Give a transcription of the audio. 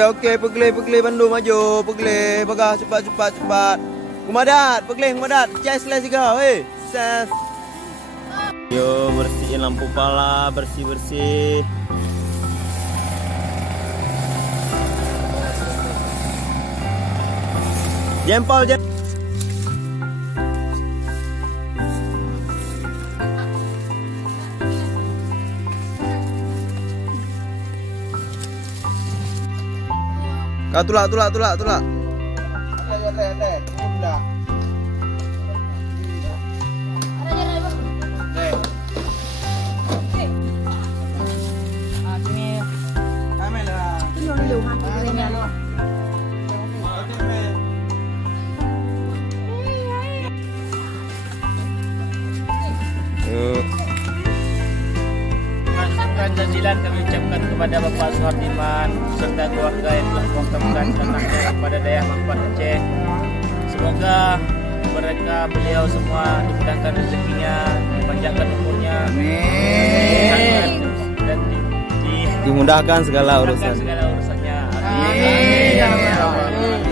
Okey, pergi Bandung maju, pergi, bagah cepat. Kumadat, pergi kumadat. Chest lah juga, weh. Ses. Yo, bersihin lampu pala, bersih. Jempol. Kau tulak. Ada. Jazilan kami ucapkan kepada Bapak Suhardiman serta keluarga yang telah mewakafkan tanahnya kepada daerah Mampat Aceh. Semoga beliau semua diberikan rezekinya, dipanjangkan umurnya, dan dimudahkan segala urusannya. Amin.